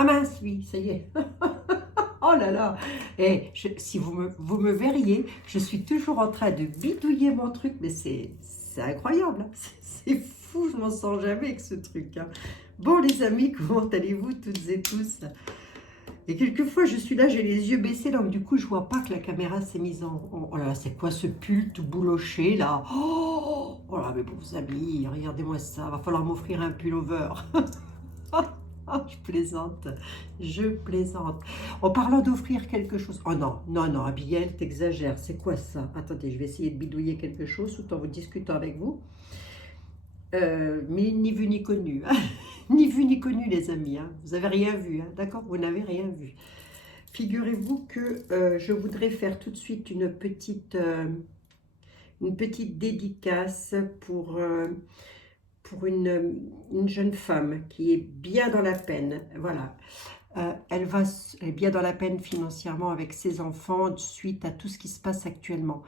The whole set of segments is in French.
Ah mince, oui, ça y est. Oh là là. Et si vous me verriez, je suis toujours en train de bidouiller mon truc, mais c'est incroyable, hein. C'est fou, je m'en sors jamais avec ce truc, hein. Bon les amis, comment allez-vous toutes et tous? Et quelquefois, je suis là, j'ai les yeux baissés, donc du coup, je vois pas que la caméra s'est mise oh là là, c'est quoi ce pull tout bouloché, là? Oh là, mes pauvres amis, regardez-moi ça, va falloir m'offrir un pullover. Je plaisante, je plaisante. En parlant d'offrir quelque chose. Oh non, non, non, Abigail, t'exagères, c'est quoi ça? Attendez, je vais essayer de bidouiller quelque chose tout en vous discutant avec vous. Mais ni vu ni connu, hein. Ni vu ni connu, les amis, hein. Vous n'avez rien vu, hein, d'accord? Vous n'avez rien vu. Figurez-vous que je voudrais faire tout de suite une petite dédicace pour une jeune femme qui est bien dans la peine. Voilà. Elle est bien dans la peine financièrement avec ses enfants suite à tout ce qui se passe actuellement.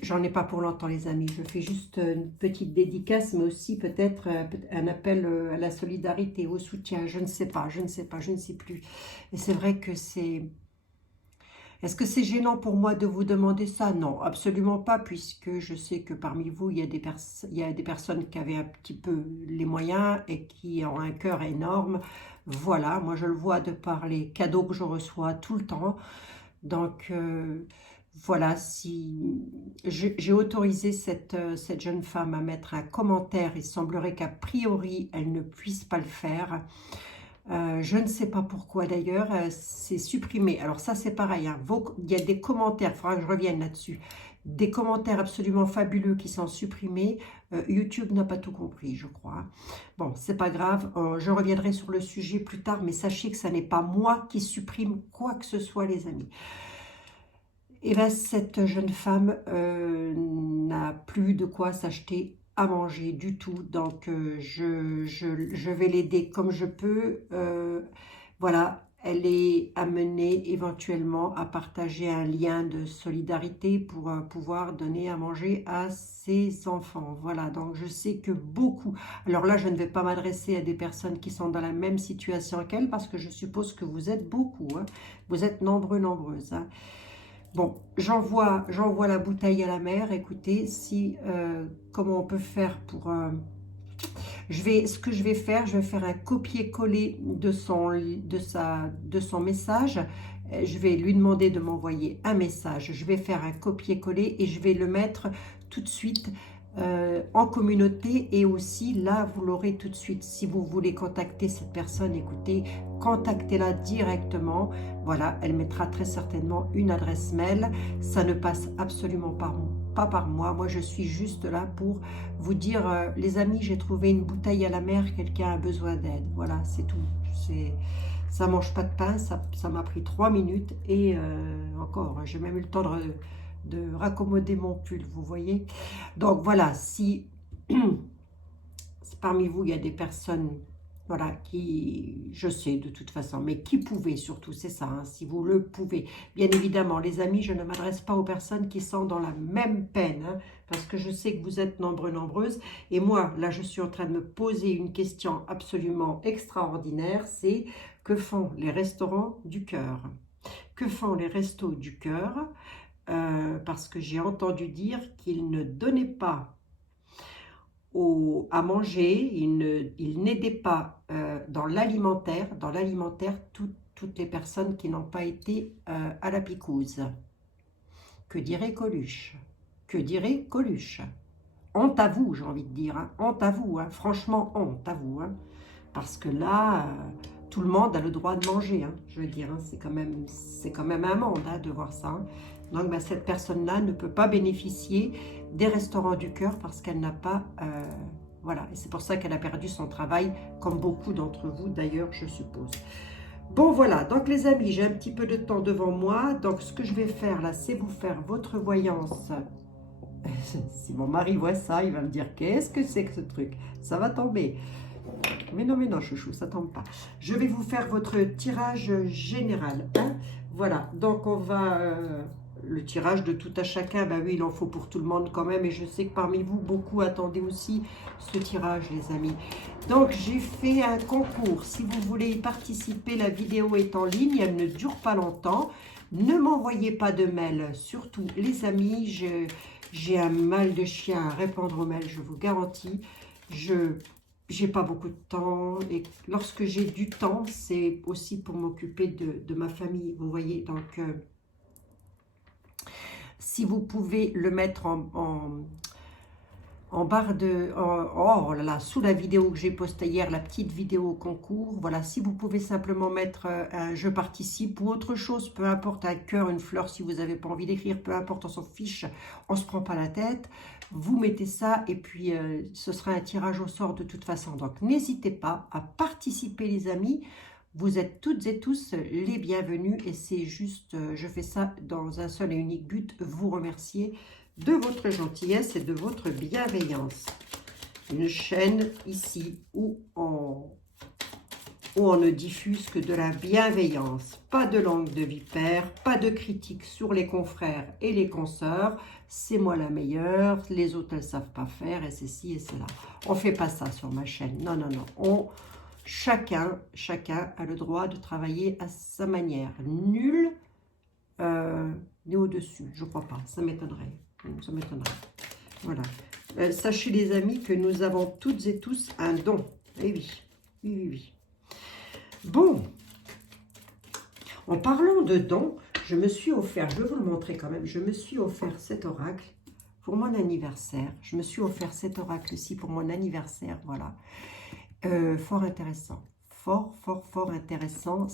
J'en ai pas pour longtemps, les amis. Je fais juste une petite dédicace, mais aussi peut-être un appel à la solidarité, au soutien. Je ne sais pas, je ne sais pas, je ne sais plus. Et c'est vrai que c'est... Est-ce que c'est gênant pour moi de vous demander ça? Non, absolument pas, puisque je sais que parmi vous, il y a des personnes qui avaient un petit peu les moyens et qui ont un cœur énorme. Voilà, moi je le vois de par les cadeaux que je reçois tout le temps. Donc voilà, si j'ai autorisé cette jeune femme à mettre un commentaire, il semblerait qu'a priori, elle ne puisse pas le faire. Je ne sais pas pourquoi d'ailleurs, c'est supprimé. Alors ça c'est pareil, hein. Il y a des commentaires, il faudra que je revienne là-dessus. Des commentaires absolument fabuleux qui sont supprimés. YouTube n'a pas tout compris, je crois. Bon, c'est pas grave, je reviendrai sur le sujet plus tard, mais sachez que ce n'est pas moi qui supprime quoi que ce soit, les amis. Et bien, cette jeune femme n'a plus de quoi s'acheter à manger du tout. Donc, je vais l'aider comme je peux. Voilà, elle est amenée éventuellement à partager un lien de solidarité pour pouvoir donner à manger à ses enfants. Voilà, donc je sais que beaucoup... Alors là, je ne vais pas m'adresser à des personnes qui sont dans la même situation qu'elle parce que je suppose que vous êtes beaucoup, hein. Vous êtes nombreux, nombreuses, hein. Bon, j'envoie la bouteille à la mer. Écoutez, comment on peut faire pour... ce que je vais faire un copier-coller de son message. Je vais lui demander de m'envoyer un message. Je vais faire un copier-coller et je vais le mettre tout de suite en communauté. Et aussi, là, vous l'aurez tout de suite. Si vous voulez contacter cette personne, écoutez, contactez-la directement. Voilà, elle mettra très certainement une adresse mail. Ça ne passe absolument pas par moi. Moi, je suis juste là pour vous dire, les amis, j'ai trouvé une bouteille à la mer, quelqu'un a besoin d'aide. Voilà, c'est tout. Ça mange pas de pain, ça m'a pris 3 minutes et encore, j'ai même eu le temps de raccommoder mon pull, vous voyez. Donc voilà, si parmi vous, il y a des personnes, voilà, qui, je sais de toute façon, mais qui pouvaient surtout, c'est ça, hein, si vous le pouvez. Bien évidemment, les amis, je ne m'adresse pas aux personnes qui sont dans la même peine, hein, parce que je sais que vous êtes nombreux, nombreuses, et moi, là, je suis en train de me poser une question absolument extraordinaire, c'est que font les restaurants du cœur? Que font les restos du cœur? Parce que j'ai entendu dire qu'ils ne donnaient pas à manger, il n'aidait pas dans l'alimentaire toutes les personnes qui n'ont pas été à la picouse. Que dirait Coluche? Que dirait Coluche? Honte à vous, j'ai envie de dire, hein. Honte à vous, hein. Franchement, honte à vous, hein. Parce que là, tout le monde a le droit de manger, hein. Je veux dire, hein. C'est quand même un monde, hein, de voir ça, hein. Donc, ben, cette personne-là ne peut pas bénéficier des restaurants du cœur parce qu'elle n'a pas... voilà, et c'est pour ça qu'elle a perdu son travail, comme beaucoup d'entre vous d'ailleurs, je suppose. Bon, voilà, donc les amis, j'ai un petit peu de temps devant moi. Donc, ce que je vais faire là, c'est vous faire votre voyance. Si mon mari voit ça, il va me dire, qu'est-ce que c'est que ce truc? Ça va tomber. Mais non, chouchou, ça tombe pas. Je vais vous faire votre tirage général, hein. Voilà, donc on va le tirage de tout à chacun, ben oui, il en faut pour tout le monde quand même. Et je sais que parmi vous, beaucoup attendez aussi ce tirage, les amis. Donc, j'ai fait un concours. Si vous voulez y participer, la vidéo est en ligne. Elle ne dure pas longtemps. Ne m'envoyez pas de mail. Surtout, les amis, j'ai un mal de chien à répondre aux mails, je vous garantis. Je n'ai pas beaucoup de temps. Et lorsque j'ai du temps, c'est aussi pour m'occuper de ma famille. Vous voyez, donc... si vous pouvez le mettre en barre de... oh là là, sous la vidéo que j'ai postée hier, la petite vidéo concours. Voilà, si vous pouvez simplement mettre un je participe ou autre chose, peu importe, un cœur, une fleur, si vous n'avez pas envie d'écrire, peu importe, on s'en fiche, on ne se prend pas la tête. Vous mettez ça et puis ce sera un tirage au sort de toute façon. Donc n'hésitez pas à participer, les amis. Vous êtes toutes et tous les bienvenus et c'est juste, je fais ça dans un seul et unique but, vous remercier de votre gentillesse et de votre bienveillance. Une chaîne ici où on ne diffuse que de la bienveillance. Pas de langue de vipère, pas de critique sur les confrères et les consoeurs. C'est moi la meilleure, les autres elles ne savent pas faire et c'est ci et c'est là. On ne fait pas ça sur ma chaîne. Non, non, non. Chacun a le droit de travailler à sa manière. Nul n'est au-dessus, je ne crois pas. Ça m'étonnerait. Ça m'étonnerait. Voilà. Sachez, les amis, que nous avons toutes et tous un don. Eh oui, oui, oui, oui. Bon, en parlant de dons, je me suis offert, je vais vous le montrer quand même, je me suis offert cet oracle pour mon anniversaire. Je me suis offert cet oracle-ci pour mon anniversaire, voilà. Fort intéressant, fort intéressant.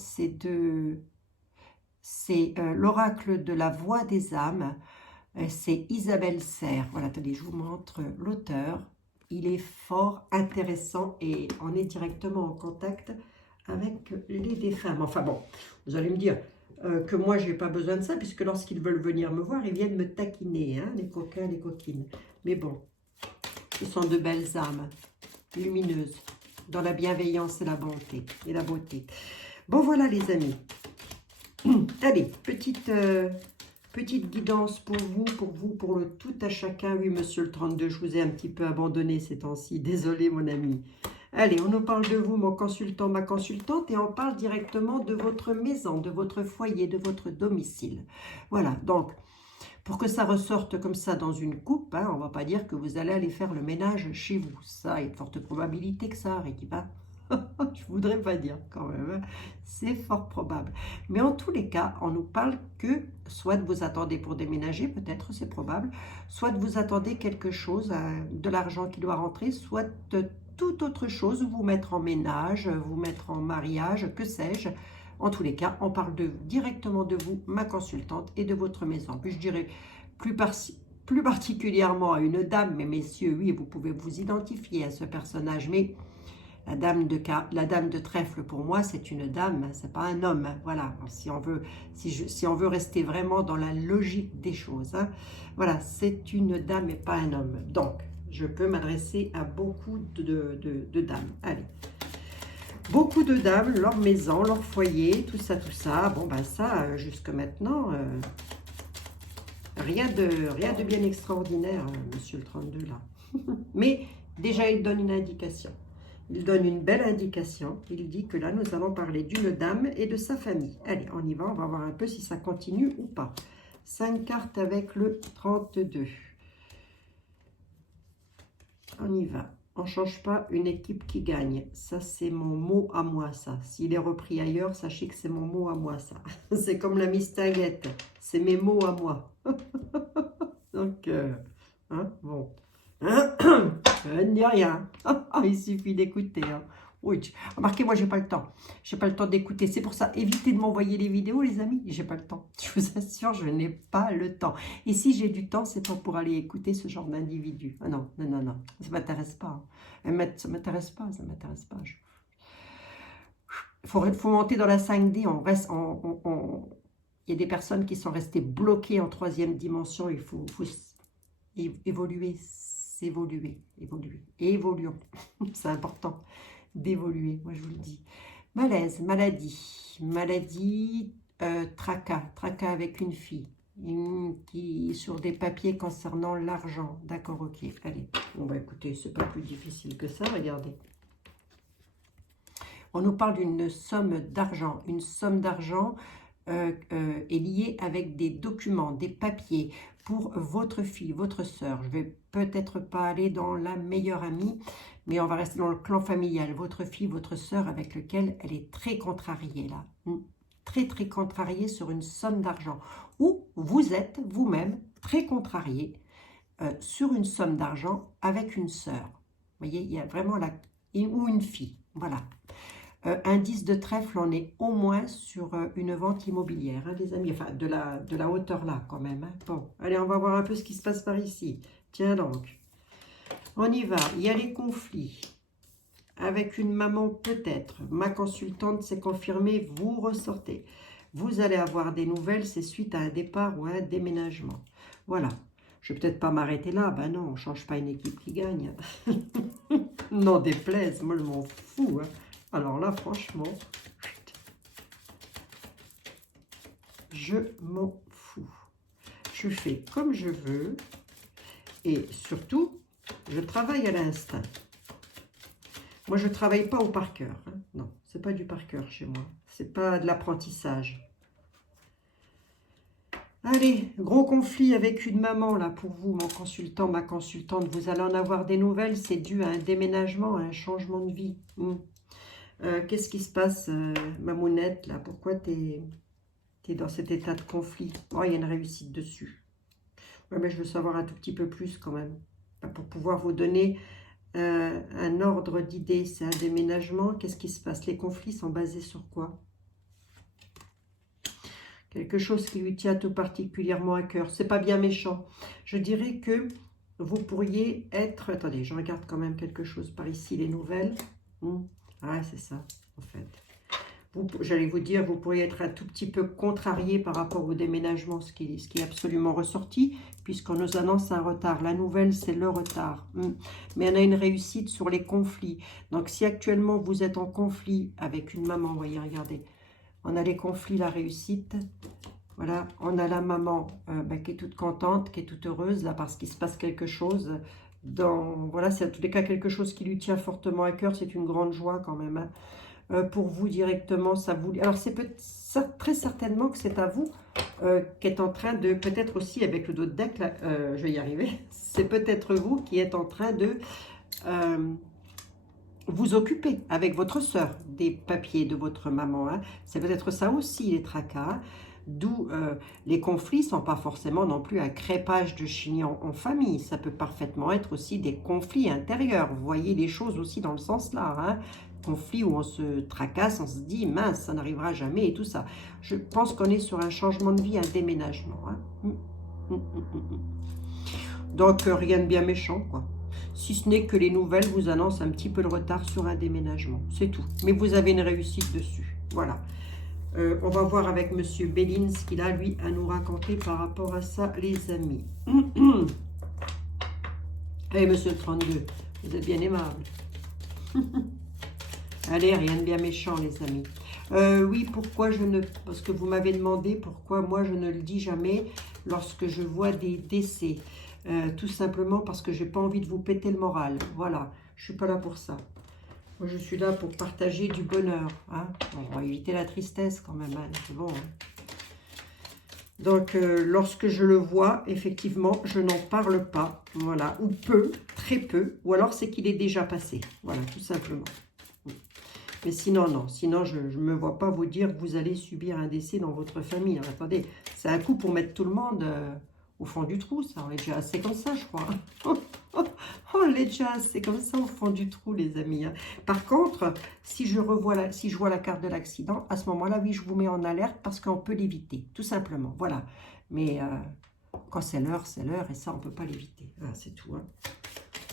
C'est l'oracle de la voix des âmes. C'est Isabelle Serre. Voilà, attendez, je vous montre l'auteur. Il est fort intéressant et on est directement en contact avec les défunts. Enfin bon, vous allez me dire que moi, je n'ai pas besoin de ça, puisque lorsqu'ils veulent venir me voir, ils viennent me taquiner, hein, les coquins, les coquines. Mais bon, ce sont de belles âmes, lumineuses, dans la bienveillance et la bonté. Bon, voilà, les amis. Allez, petite guidance pour vous, pour le tout à chacun. Oui, monsieur le 32, je vous ai un petit peu abandonné ces temps-ci. Désolé, mon ami. Allez, on nous parle de vous, mon consultant, ma consultante, et on parle directement de votre maison, de votre foyer, de votre domicile. Voilà, donc, pour que ça ressorte comme ça dans une coupe, hein, on ne va pas dire que vous allez aller faire le ménage chez vous. Ça, il y a de fortes probabilités que ça arrive. Hein. Je ne voudrais pas dire quand même. Hein. C'est fort probable. Mais en tous les cas, on nous parle que soit vous attendez pour déménager, peut-être c'est probable, soit vous attendez quelque chose, de l'argent qui doit rentrer, soit toute autre chose, vous mettre en ménage, vous mettre en mariage, que sais-je. En tous les cas, on parle directement de vous, ma consultante, et de votre maison. Puis je dirais plus particulièrement à une dame, mais messieurs, oui, vous pouvez vous identifier à ce personnage, mais la dame de trèfle, pour moi, c'est une dame, c'est pas un homme. Voilà, si on veut rester vraiment dans la logique des choses. Hein. Voilà, c'est une dame et pas un homme. Donc, je peux m'adresser à beaucoup de dames. Allez. Beaucoup de dames, leur maison, leur foyer, tout ça. Bon, ben ça, jusque maintenant, rien de bien extraordinaire, monsieur le 32, là. Mais déjà, il donne une indication. Il donne une belle indication. Il dit que là, nous allons parler d'une dame et de sa famille. Allez, on y va. On va voir un peu si ça continue ou pas. 5 cartes avec le 32. On y va. On ne change pas une équipe qui gagne. Ça, c'est mon mot à moi, ça. S'il est repris ailleurs, sachez que c'est mon mot à moi, ça. C'est comme la mistinguette. C'est mes mots à moi. Donc, hein, bon. Je ne dis rien. Il suffit d'écouter. Hein. Oui, remarquez, moi, j'ai pas le temps. J'ai pas le temps d'écouter. C'est pour ça, évitez de m'envoyer les vidéos, les amis. J'ai pas le temps. Je vous assure, je n'ai pas le temps. Et si j'ai du temps, c'est pas pour aller écouter ce genre d'individu. Ah non, non, non, non. Ça m'intéresse pas. Ça m'intéresse pas, ça m'intéresse pas. Il faut monter dans la 5D. On reste, il y a des personnes qui sont restées bloquées en 3e dimension. Il faut évoluer, s'évoluer, évoluons. C'est important d'évoluer, moi je vous le dis. Malaise, maladie, tracas avec une fille. sur des papiers concernant l'argent. D'accord, ok. Allez, bon bah écoutez, c'est pas plus difficile que ça, regardez. On nous parle d'une somme d'argent. Une somme d'argent est liée avec des documents, des papiers pour votre fille, votre sœur. Je vais peut-être pas aller dans la meilleure amie, mais on va rester dans le clan familial. Votre fille, votre sœur avec lequel elle est très contrariée là. Très très contrariée sur une somme d'argent. Ou vous êtes vous-même très contrarié sur une somme d'argent avec une sœur. Vous voyez, il y a vraiment la... ou une fille. Voilà. Indice de trèfle, on est au moins sur une vente immobilière, hein, les amis. Enfin, de la hauteur là, quand même. Hein. Bon, allez, on va voir un peu ce qui se passe par ici. Tiens donc. On y va. Il y a les conflits. Avec une maman, peut-être. Ma consultante s'est confirmée, vous ressortez. Vous allez avoir des nouvelles, c'est suite à un départ ou à un déménagement. Voilà. Je vais peut-être pas m'arrêter là. Ben non, on ne change pas une équipe qui gagne. Non, déplaise, moi je m'en fous. Hein. Alors là, franchement, je m'en fous. Je fais comme je veux et surtout, je travaille à l'instinct. Moi, je ne travaille pas au par cœur. Hein. Non, c'est pas du par cœur chez moi. C'est pas de l'apprentissage. Allez, gros conflit avec une maman là pour vous, mon consultant, ma consultante. Vous allez en avoir des nouvelles. C'est dû à un déménagement, à un changement de vie. Qu'est-ce qui se passe, ma mounette, là? Pourquoi tu es dans cet état de conflit? Oh, il y a une réussite dessus. Ouais, mais je veux savoir un tout petit peu plus quand même. Pour pouvoir vous donner un ordre d'idée. C'est un déménagement. Qu'est-ce qui se passe? Les conflits sont basés sur quoi? Quelque chose qui lui tient tout particulièrement à cœur. C'est pas bien méchant. Je dirais que vous pourriez être... Attendez, je regarde quand même quelque chose par ici, les nouvelles. Ah, c'est ça, en fait. J'allais vous dire, vous pourriez être un tout petit peu contrarié par rapport au déménagement, ce qui est absolument ressorti, puisqu'on nous annonce un retard. La nouvelle, c'est le retard. Mais on a une réussite sur les conflits. Donc, si actuellement, vous êtes en conflit avec une maman, vous voyez, regardez, on a les conflits, la réussite. Voilà, on a la maman qui est toute contente, qui est toute heureuse, là, parce qu'il se passe quelque chose. Voilà, c'est en tous les cas quelque chose qui lui tient fortement à cœur. C'est une grande joie quand même, hein. Pour vous directement, ça vous... Alors, c'est très certainement que c'est à vous qui êtes en train de, peut-être aussi avec le dos de deck, là, je vais y arriver, c'est peut-être vous qui êtes en train de vous occuper avec votre sœur des papiers de votre maman. Hein. C'est peut-être ça aussi, les tracas. D'où les conflits ne sont pas forcément non plus un crépage de chignon en famille. Ça peut parfaitement être aussi des conflits intérieurs. Vous voyez les choses aussi dans le sens là. Hein. Conflit où on se tracasse, on se dit mince, ça n'arrivera jamais et tout ça. Je pense qu'on est sur un changement de vie, un déménagement. Hein. Donc rien de bien méchant quoi. Si ce n'est que les nouvelles vous annoncent un petit peu de retard sur un déménagement. C'est tout. Mais vous avez une réussite dessus. Voilà. On va voir avec Monsieur Béline ce qu'il a, lui, à nous raconter par rapport à ça, les amis. Allez, Monsieur le 32, vous êtes bien aimable. Allez, rien de bien méchant, les amis. Oui, pourquoi je ne... Parce que vous m'avez demandé pourquoi moi je ne le dis jamais lorsque je vois des décès. Tout simplement parce que j'ai pas envie de vous péter le moral. Voilà, je suis pas là pour ça. Moi, je suis là pour partager du bonheur. Hein. On va éviter la tristesse quand même. Hein. C'est bon. Hein. Donc, lorsque je le vois, effectivement, je n'en parle pas. Voilà. Ou peu, très peu. Ou alors, c'est qu'il est déjà passé. Voilà, tout simplement. Mais sinon, non. Sinon, je ne me vois pas vous dire que vous allez subir un décès dans votre famille. Alors, attendez, c'est un coup pour mettre tout le monde au fond du trou, ça. On est déjà assez comme ça, je crois. On l'est déjà assez comme ça au fond du trou, les amis. Hein. Par contre, si je vois la carte de l'accident, à ce moment-là, oui, je vous mets en alerte parce qu'on peut l'éviter, tout simplement. Voilà. Mais quand c'est l'heure, et ça, on ne peut pas l'éviter. Voilà, c'est tout. Hein.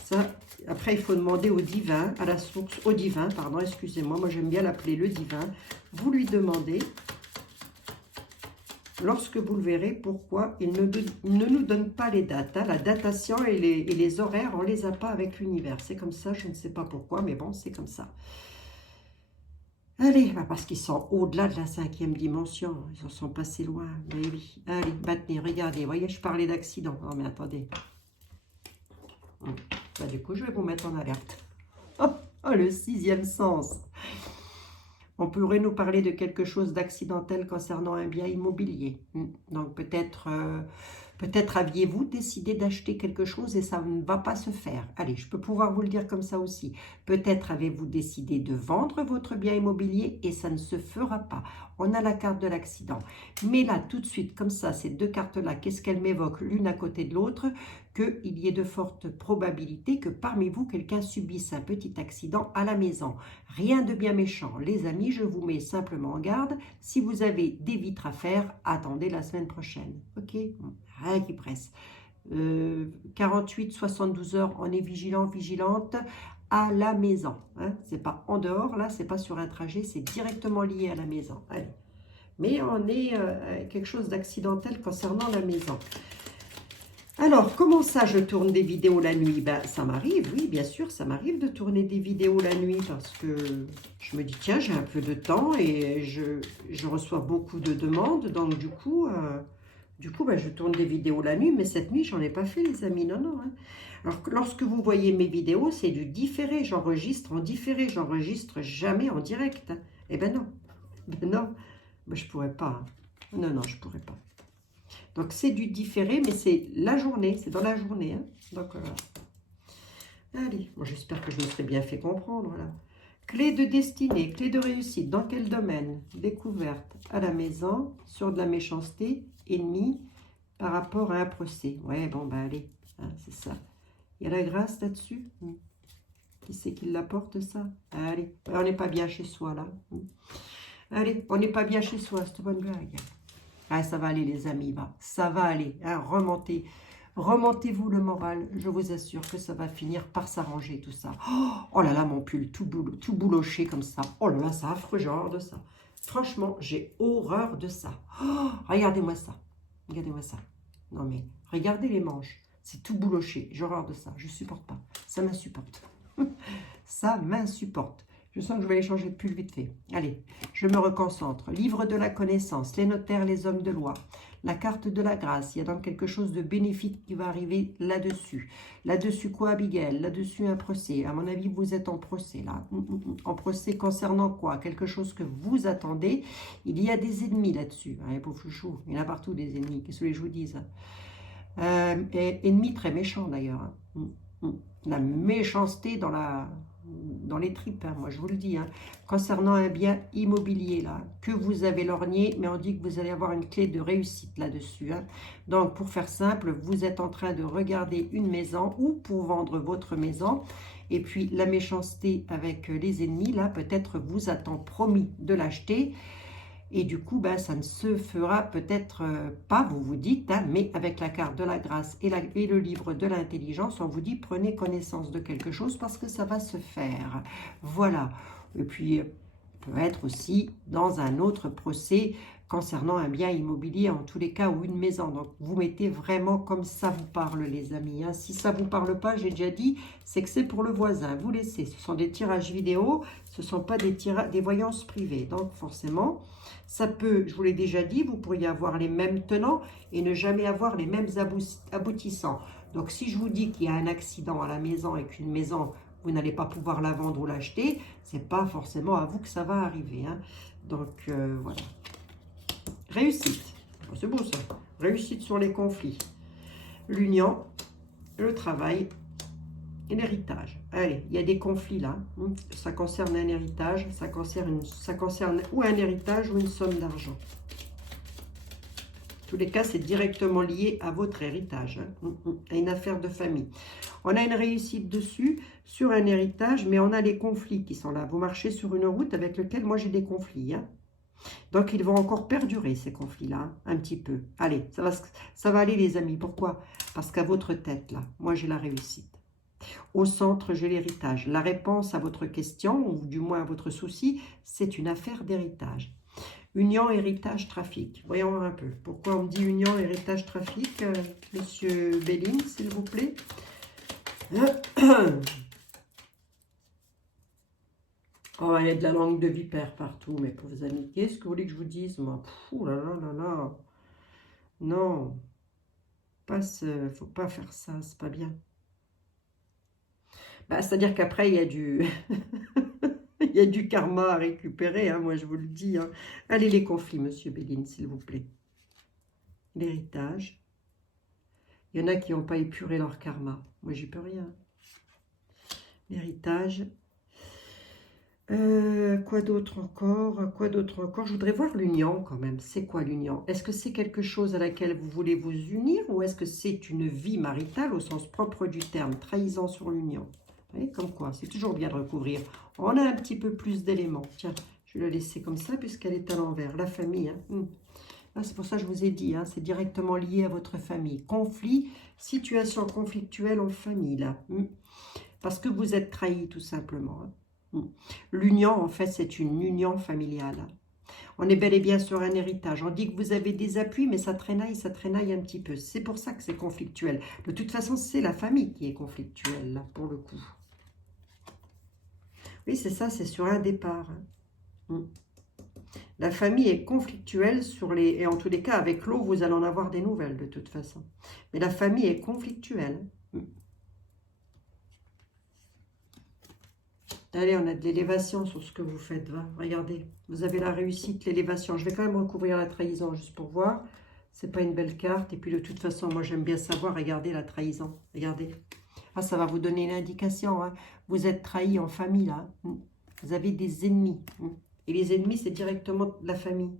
Ça, après, il faut demander au divin, à la source, au divin, pardon, excusez-moi, moi j'aime bien l'appeler le divin. Vous lui demandez, lorsque vous le verrez, pourquoi il ne nous donne pas les dates. Hein. La datation et les horaires, on ne les a pas avec l'univers. C'est comme ça, je ne sais pas pourquoi, mais bon, c'est comme ça. Allez, bah parce qu'ils sont au-delà de la 5e dimension. Ils en sont passés loin. Mais oui. Allez, maintenez, regardez. Vous voyez, je parlais d'accident. Non, mais attendez. Bah, du coup, je vais vous mettre en alerte. Oh, oh, le 6e sens. On pourrait nous parler de quelque chose d'accidentel concernant un bien immobilier. Donc, peut-être aviez-vous décidé d'acheter quelque chose et ça ne va pas se faire. Allez, je peux pouvoir vous le dire comme ça aussi. Peut-être avez-vous décidé de vendre votre bien immobilier et ça ne se fera pas. On a la carte de l'accident. Mais là, tout de suite, comme ça, ces deux cartes-là, qu'est-ce qu'elles m'évoquent l'une à côté de l'autre? Qu'il y ait de fortes probabilités que parmi vous, quelqu'un subisse un petit accident à la maison. Rien de bien méchant. Les amis, je vous mets simplement en garde. Si vous avez des vitres à faire, attendez la semaine prochaine. Ok? Rien qui presse. 48-72 heures, on est vigilant, vigilante à la maison. Hein? C'est pas en dehors, là, c'est pas sur un trajet, c'est directement lié à la maison. Allez. Mais on est quelque chose d'accidentel concernant la maison. Alors, comment ça, je tourne des vidéos la nuit? Ben, ça m'arrive, oui, bien sûr, ça m'arrive de tourner des vidéos la nuit parce que je me dis, tiens, j'ai un peu de temps et je reçois beaucoup de demandes. Donc, du coup, ben, je tourne des vidéos la nuit, mais cette nuit, j'en ai pas fait, les amis, non, non. Hein. Alors, lorsque vous voyez mes vidéos, c'est du différé, j'enregistre en différé, j'enregistre jamais en direct. Hein. Eh ben non, ben non, ben, je pourrais pas. Hein. Non, non, je pourrais pas. Donc, c'est du différé, mais c'est la journée, c'est dans la journée. Hein. Donc, allez, bon, j'espère que je me serai bien fait comprendre. Là. Clé de destinée, clé de réussite, dans quel domaine? Découverte à la maison, sur de la méchanceté, ennemi, par rapport à un procès. Ouais, bon, ben allez, hein, c'est ça. Il y a la grâce là-dessus. Qui c'est qui l'apporte, ça? Allez, on n'est pas bien chez soi, là. Allez, on n'est pas bien chez soi, c'est une bonne blague. Ah, ça va aller, les amis, va. Ça va aller. Hein, remontez. Remontez-vous le moral. Je vous assure que ça va finir par s'arranger, tout ça. Oh là là, mon pull, tout bouloché comme ça. Oh là là, c'est affreux, j'ai horreur de ça. Franchement, j'ai horreur de ça. Oh, regardez-moi ça. Regardez-moi ça. Non mais, regardez les manches. C'est tout bouloché. J'ai horreur de ça. Je supporte pas. Ça m'insupporte. Ça m'insupporte. Je sens que je vais aller changer de pull vite fait. Allez, je me reconcentre. Livre de la connaissance, les notaires, les hommes de loi, la carte de la grâce. Il y a donc quelque chose de bénéfique qui va arriver là-dessus. Là-dessus quoi, Abigail? Là-dessus un procès. À mon avis, vous êtes en procès, là. En procès concernant quoi? Quelque chose que vous attendez. Il y a des ennemis là-dessus. Hein, pauvre chouchou, il y en a partout des ennemis. Qu'est-ce que je vous dis? Ennemis très méchants, d'ailleurs. Hein. La méchanceté dans les tripes, hein, moi je vous le dis, hein, concernant un bien immobilier là, que vous avez lorgné, mais on dit que vous allez avoir une clé de réussite là-dessus. Hein. Donc pour faire simple, vous êtes en train de regarder une maison ou pour vendre votre maison, et puis la méchanceté avec les ennemis, là peut-être vous attend promis de l'acheter, et du coup, ben, ça ne se fera peut-être pas, vous vous dites, hein, mais avec la carte de la grâce et le livre de l'intelligence, on vous dit prenez connaissance de quelque chose parce que ça va se faire. Voilà. Et puis, peut être aussi dans un autre procès concernant un bien immobilier, en tous les cas, ou une maison. Donc, vous mettez vraiment comme ça vous parle, les amis. Hein. Si ça ne vous parle pas, j'ai déjà dit, c'est que c'est pour le voisin. Vous laissez. Ce sont des tirages vidéo, ce ne sont pas des voyances privées. Donc, forcément, ça peut, je vous l'ai déjà dit, vous pourriez avoir les mêmes tenants et ne jamais avoir les mêmes aboutissants. Donc, si je vous dis qu'il y a un accident à la maison et qu'une maison, vous n'allez pas pouvoir la vendre ou l'acheter, ce n'est pas forcément à vous que ça va arriver. Hein. Donc, voilà. Réussite. Oh, c'est beau, ça. Réussite sur les conflits. L'union, le travail et l'héritage. Allez, il y a des conflits là. Ça concerne un héritage, ça concerne ou un héritage ou une somme d'argent. En tous les cas, c'est directement lié à votre héritage, hein, à une affaire de famille. On a une réussite dessus, sur un héritage, mais on a les conflits qui sont là. Vous marchez sur une route avec laquelle moi j'ai des conflits. Hein. Donc, ils vont encore perdurer, ces conflits-là, hein, un petit peu. Allez, ça va aller, les amis. Pourquoi? Parce qu'à votre tête, là, moi j'ai la réussite. Au centre, j'ai l'héritage. La réponse à votre question, ou du moins à votre souci, c'est une affaire d'héritage. Union, héritage, trafic. Voyons voir un peu. Pourquoi on me dit union, héritage, trafic, monsieur Belling, s'il vous plaît? Oh, il y a de la langue de vipère partout, mes pauvres amis. Qu'est-ce que vous voulez que je vous dise, moi? Ouh là là là là. Non, faut pas faire ça, c'est pas bien. Bah, c'est-à-dire qu'après, il y a du... il y a du karma à récupérer, hein, moi je vous le dis. Hein. Allez, les conflits, monsieur Béline, s'il vous plaît. L'héritage. Il y en a qui n'ont pas épuré leur karma. Moi, j'y peux rien. L'héritage. Quoi d'autre encore? Quoi d'autre encore? Je voudrais voir l'union quand même. C'est quoi l'union? Est-ce que c'est quelque chose à laquelle vous voulez vous unir ou est-ce que c'est une vie maritale au sens propre du terme, trahison sur l'union? Vous voyez, comme quoi, c'est toujours bien de recouvrir. On a un petit peu plus d'éléments. Tiens, je vais la laisser comme ça puisqu'elle est à l'envers. La famille, hein. Ah, c'est pour ça que je vous ai dit, hein, c'est directement lié à votre famille. Conflit, situation conflictuelle en famille, là. Parce que vous êtes trahi, tout simplement. Hein. L'union, en fait, c'est une union familiale. On est bel et bien sur un héritage. On dit que vous avez des appuis, mais ça traînaille un petit peu. C'est pour ça que c'est conflictuel. De toute façon, c'est la famille qui est conflictuelle, là, pour le coup. Oui, c'est ça, c'est sur un départ. Hein. La famille est conflictuelle sur les... Et en tous les cas, avec l'eau, vous allez en avoir des nouvelles, de toute façon. Mais la famille est conflictuelle. Allez, on a de l'élévation sur ce que vous faites. Va. Regardez, vous avez la réussite, l'élévation. Je vais quand même recouvrir la trahison, juste pour voir. C'est pas une belle carte. Et puis, de toute façon, moi, j'aime bien savoir. Regardez la trahison. Regardez. Ah, ça va vous donner une indication. Hein. Vous êtes trahi en famille, là. Vous avez des ennemis. Et les ennemis, c'est directement la famille.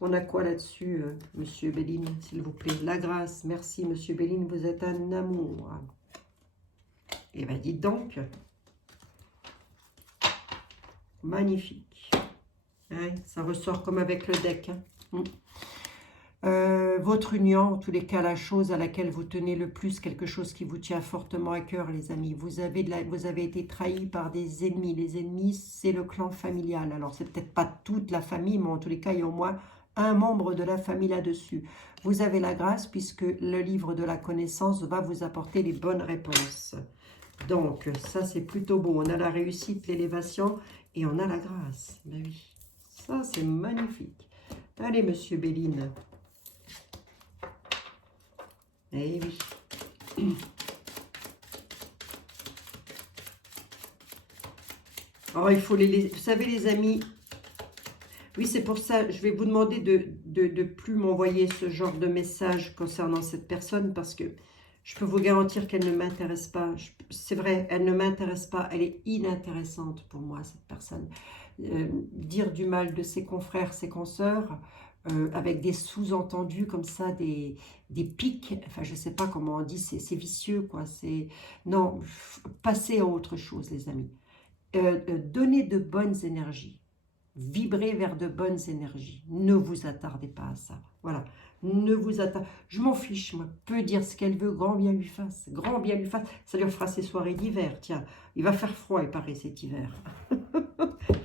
On a quoi là-dessus, monsieur Béline, s'il vous plaît? La grâce. Merci, monsieur Béline, vous êtes un amour. Eh bien, dites donc. Magnifique. Ouais, ça ressort comme avec le deck. Hein. Votre union, en tous les cas, la chose à laquelle vous tenez le plus, quelque chose qui vous tient fortement à cœur, les amis. Vous avez été trahi par des ennemis. Les ennemis, c'est le clan familial. Alors, c'est peut-être pas toute la famille, mais en tous les cas, il y a au moins un membre de la famille là-dessus. Vous avez la grâce puisque le livre de la connaissance va vous apporter les bonnes réponses. Donc, ça, c'est plutôt bon. On a la réussite, l'élévation et on a la grâce. Ben oui, ça, c'est magnifique. Allez, monsieur Béline. Eh oui. Oh, il faut les... Vous savez, les amis, oui, c'est pour ça, je vais vous demander de plus m'envoyer ce genre de message concernant cette personne parce que je peux vous garantir qu'elle ne m'intéresse pas. C'est vrai, elle ne m'intéresse pas. Elle est inintéressante pour moi, cette personne. Dire du mal de ses confrères, ses consoeurs, avec des sous-entendus comme ça, des pics. Enfin, je ne sais pas comment on dit, c'est vicieux, quoi. Non, passez à autre chose, les amis. Donnez de bonnes énergies. Vibrez vers de bonnes énergies. Ne vous attardez pas à ça. Voilà. Ne vous attardez. Je m'en fiche, moi. Peut dire ce qu'elle veut, grand bien lui fasse. Grand bien lui fasse. Ça lui fera ses soirées d'hiver. Tiens, il va faire froid, il paraît, cet hiver.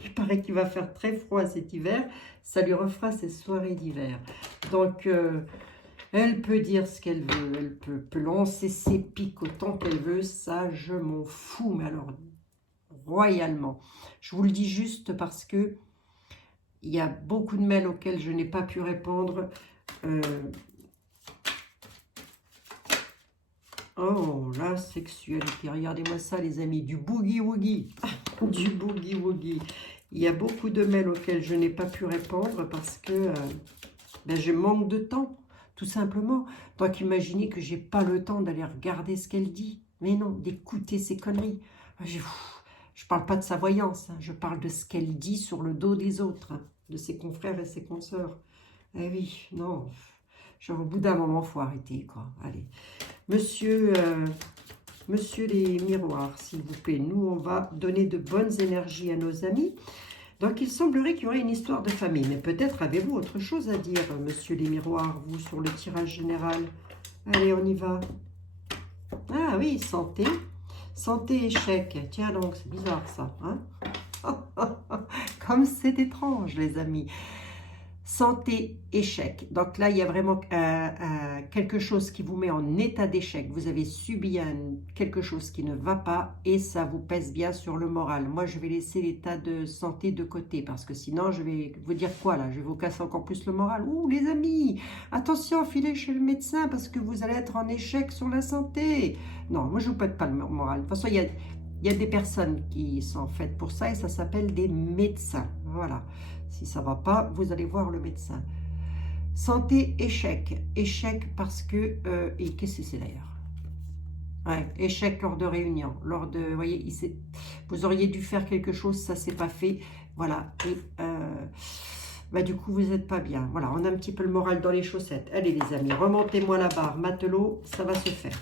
Il paraît qu'il va faire très froid cet hiver. Ça lui refera ses soirées d'hiver. Donc, elle peut dire ce qu'elle veut. Elle peut lancer ses pics autant qu'elle veut. Ça, je m'en fous. Mais alors, royalement. Je vous le dis juste parce que il y a beaucoup de mails auxquels je n'ai pas pu répondre. Oh, la sexualité. Regardez-moi ça, les amis. Du boogie-woogie. Du boogie-woogie. Il y a beaucoup de mails auxquels je n'ai pas pu répondre parce que je manque de temps, tout simplement. Donc, imaginez que je n'ai pas le temps d'aller regarder ce qu'elle dit. Mais non, d'écouter ces conneries. Je ne parle pas de sa voyance, hein, je parle de ce qu'elle dit sur le dos des autres, hein, de ses confrères et ses consoeurs. Eh oui, non, genre au bout d'un moment, il faut arrêter, quoi. Allez, monsieur les miroirs, s'il vous plaît, nous, on va donner de bonnes énergies à nos amis. Donc, il semblerait qu'il y aurait une histoire de famille, mais peut-être avez-vous autre chose à dire, monsieur les miroirs, vous, sur le tirage général. Allez, on y va. Ah oui, santé. Santé, échec. Tiens donc, c'est bizarre ça. Hein. Comme c'est étrange, les amis. Santé, échec. Donc là, il y a vraiment quelque chose qui vous met en état d'échec. Vous avez subi quelque chose qui ne va pas et ça vous pèse bien sur le moral. Moi, je vais laisser l'état de santé de côté parce que sinon, je vais vous dire quoi là? Je vais vous casser encore plus le moral. Ouh, les amis, attention, filez chez le médecin parce que vous allez être en échec sur la santé. Non, moi, je ne vous pète pas le moral. De toute façon, il y a des personnes qui sont faites pour ça et ça s'appelle des médecins. Voilà. Si ça ne va pas, vous allez voir le médecin. Santé, échec. Échec parce que... et qu'est-ce que c'est d'ailleurs? Ouais, échec lors de réunion. Lors de... Vous voyez, vous auriez dû faire quelque chose, ça ne s'est pas fait. Voilà. Et bah, du coup, vous n'êtes pas bien. Voilà, on a un petit peu le moral dans les chaussettes. Allez les amis, remontez-moi la barre. Matelot, ça va se faire.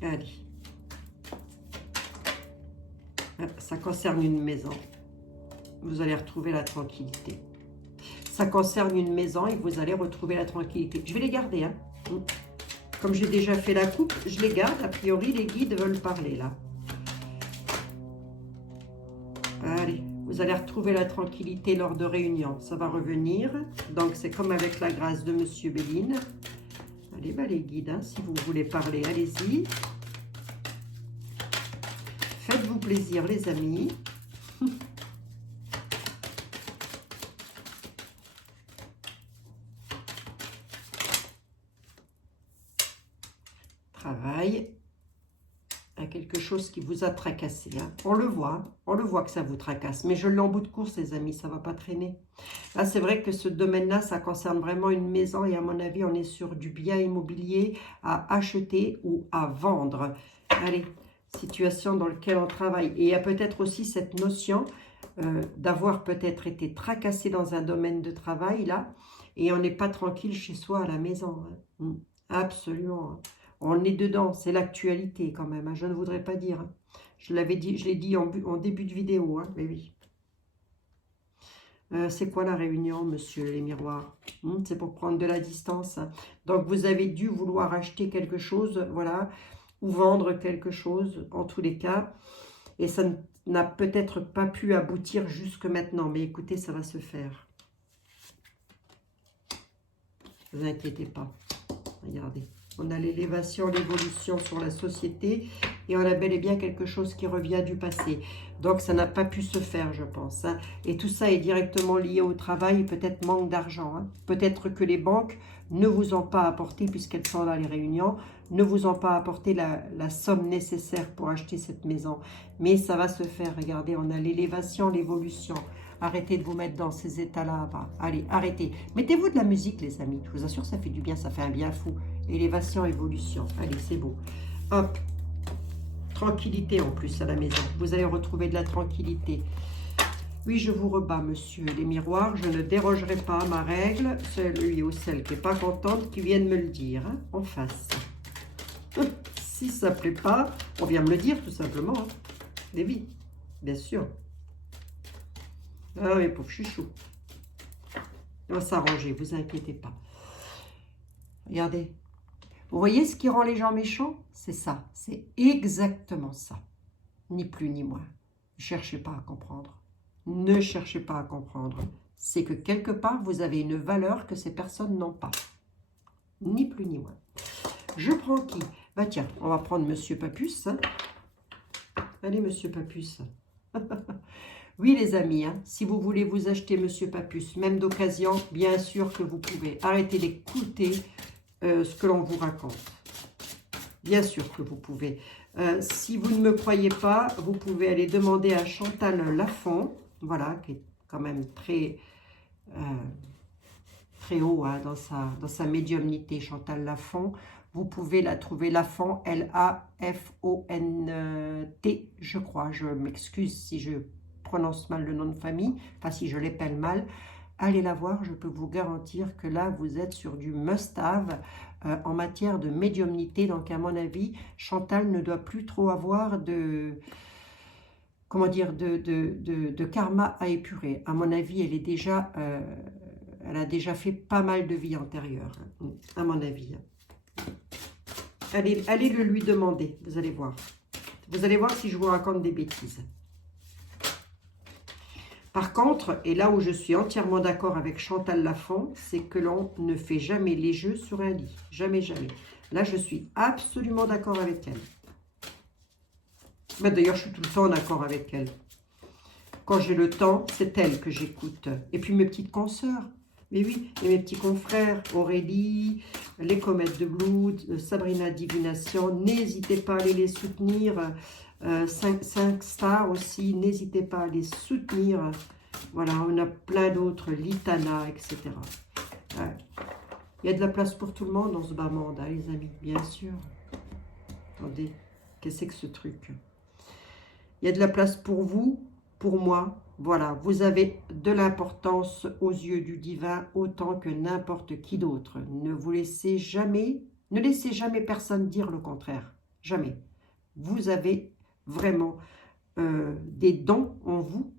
Allez. Ça concerne une maison. Vous allez retrouver la tranquillité. Ça concerne une maison et vous allez retrouver la tranquillité. Je vais les garder. Hein. Comme j'ai déjà fait la coupe, je les garde. A priori, les guides veulent parler là. Allez, vous allez retrouver la tranquillité lors de réunions. Ça va revenir. Donc, c'est comme avec la grâce de Monsieur Béline. Allez, bah, les guides, hein, si vous voulez parler, allez-y. Faites-vous plaisir, les amis. Travail à quelque chose qui vous a tracassé. Hein. On le voit que ça vous tracasse. Mais je l'ai en bout de course, les amis, ça ne va pas traîner. Là, c'est vrai que ce domaine-là, ça concerne vraiment une maison. Et à mon avis, on est sur du bien immobilier à acheter ou à vendre. Allez, situation dans laquelle on travaille. Et il y a peut-être aussi cette notion d'avoir peut-être été tracassé dans un domaine de travail, là. Et on n'est pas tranquille chez soi à la maison. Hein. Absolument. Hein. On est dedans, c'est l'actualité quand même, hein, je ne voudrais pas dire. Hein. Je l'avais dit, je l'ai dit en début de vidéo, hein, mais oui. C'est quoi la réunion, monsieur les miroirs? C'est pour prendre de la distance. Hein. Donc, vous avez dû vouloir acheter quelque chose, voilà, ou vendre quelque chose, en tous les cas. Et ça n'a peut-être pas pu aboutir jusque maintenant. Mais écoutez, ça va se faire. Ne vous inquiétez pas. Regardez. On a l'élévation, l'évolution sur la société et on a bel et bien quelque chose qui revient du passé. Donc, ça n'a pas pu se faire, je pense. Hein. Et tout ça est directement lié au travail, peut-être manque d'argent. Hein. Peut-être que les banques ne vous ont pas apporté, puisqu'elles sont dans les réunions, ne vous ont pas apporté la somme nécessaire pour acheter cette maison. Mais ça va se faire. Regardez, on a l'élévation, l'évolution. Arrêtez de vous mettre dans ces états-là. Allez, arrêtez. Mettez-vous de la musique, les amis. Je vous assure, ça fait du bien, ça fait un bien fou. Élévation, évolution. Allez, c'est beau. Hop. Tranquillité en plus à la maison. Vous allez retrouver de la tranquillité. Oui, je vous rebats, monsieur les miroirs. Je ne dérogerai pas à ma règle. Celui ou celle qui n'est pas contente, qui vienne me le dire hein, en face. Si ça ne plaît pas, on vient me le dire tout simplement. Hein. Mais oui, bien sûr. Ah oui, pauvre chouchou. On va s'arranger, vous inquiétez pas. Regardez. Vous voyez ce qui rend les gens méchants? C'est ça. C'est exactement ça. Ni plus ni moins. Ne cherchez pas à comprendre. Ne cherchez pas à comprendre. C'est que quelque part, vous avez une valeur que ces personnes n'ont pas. Ni plus ni moins. Je prends qui? Bah tiens, on va prendre Monsieur Papus. Hein. Allez, Monsieur Papus. Oui, les amis, hein, si vous voulez vous acheter Monsieur Papus, même d'occasion, bien sûr que vous pouvez. Arrêtez d'écouter ce que l'on vous raconte. Bien sûr que vous pouvez. Si vous ne me croyez pas, vous pouvez aller demander à Chantal Lafont, voilà, qui est quand même très haut hein, dans sa médiumnité, Chantal Lafont. Vous pouvez la trouver, Lafont, L-A-F-O-N-T, je crois. Je m'excuse si je prononce mal le nom de famille, enfin si je l'épelle mal. Allez la voir, je peux vous garantir que là, vous êtes sur du must-have en matière de médiumnité. Donc, à mon avis, Chantal ne doit plus trop avoir de, comment dire, de karma à épurer. À mon avis, elle est déjà, elle a déjà fait pas mal de vies antérieures, à mon avis. Allez le lui demander, vous allez voir. Vous allez voir si je vous raconte des bêtises. Par contre, et là où je suis entièrement d'accord avec Chantal Lafont, c'est que l'on ne fait jamais les jeux sur un lit. Jamais, jamais. Là, je suis absolument d'accord avec elle. Mais d'ailleurs, je suis tout le temps en accord avec elle. Quand j'ai le temps, c'est elle que j'écoute. Et puis mes petites consoeurs. Mais oui, et mes petits confrères, Aurélie, les Comètes de Blood, Sabrina Divination, n'hésitez pas à aller les soutenir. 5 stars aussi, n'hésitez pas à les soutenir. Voilà, on a plein d'autres, Litana, etc. Ouais. Il y a de la place pour tout le monde dans ce bas monde, hein, les amis, bien sûr. Attendez, qu'est-ce que c'est que ce truc? Il y a de la place pour vous, pour moi. Voilà, vous avez de l'importance aux yeux du divin autant que n'importe qui d'autre. Ne laissez jamais personne dire le contraire. Jamais. Vous avez vraiment des dons en vous.